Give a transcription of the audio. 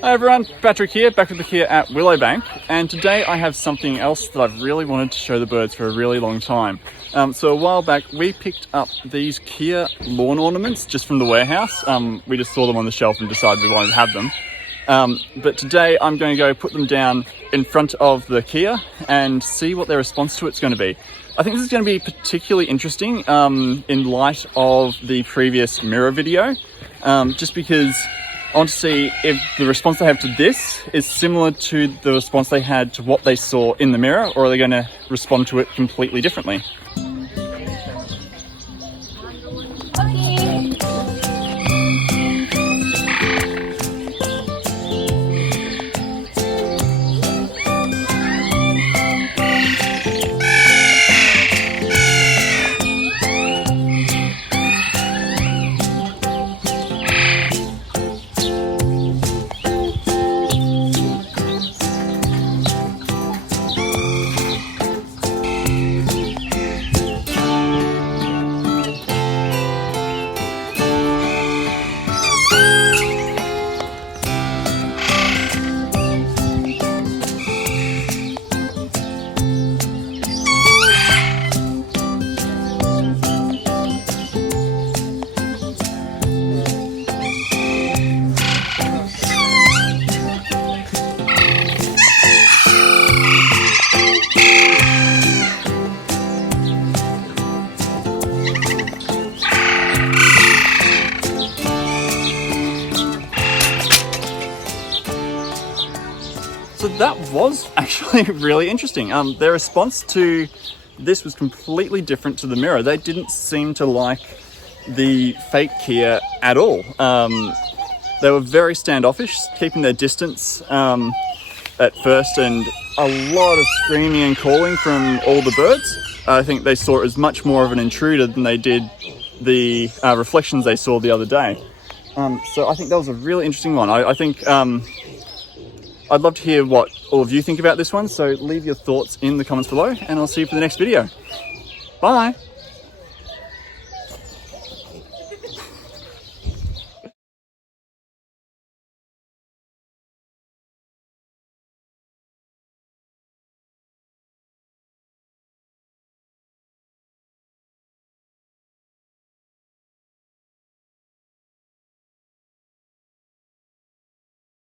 Hi everyone, Patrick here, back with the Kia at Willowbank, and today I have something else that I've really wanted to show the birds for a really long time. So a while back we picked up these Kia lawn ornaments just from the warehouse. We just saw them on the shelf and decided we wanted to have them. But today I'm going to go put them down in front of the Kia and see what their response to it's going to be. I think this is going to be particularly interesting in light of the previous mirror video, just because I want to see if the response they have to this is similar to the response they had to what they saw in the mirror, or are they going to respond to it completely differently? So that was actually really interesting. Their response to this was completely different to the mirror. They didn't seem to like the fake Kia at all. They were very standoffish, keeping their distance at first, and a lot of screaming and calling from all the birds. I think they saw it as much more of an intruder than they did the reflections they saw the other day. So I think that was a really interesting one. I think I'd love to hear what all of you think about this one, so leave your thoughts in the comments below, and I'll see you for the next video. Bye!